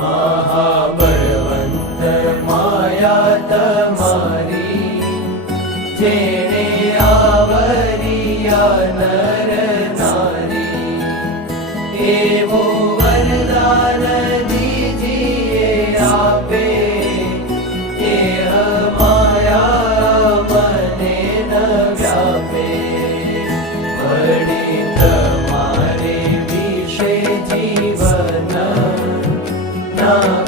મહાબળવંત માયા તમારી, જેણે આવરિયા નર નારી, એવું વરદાન દીજીએ આપે, એ માયા મને ન વ્યાપે. વળી તમારે વિશે જીવન ના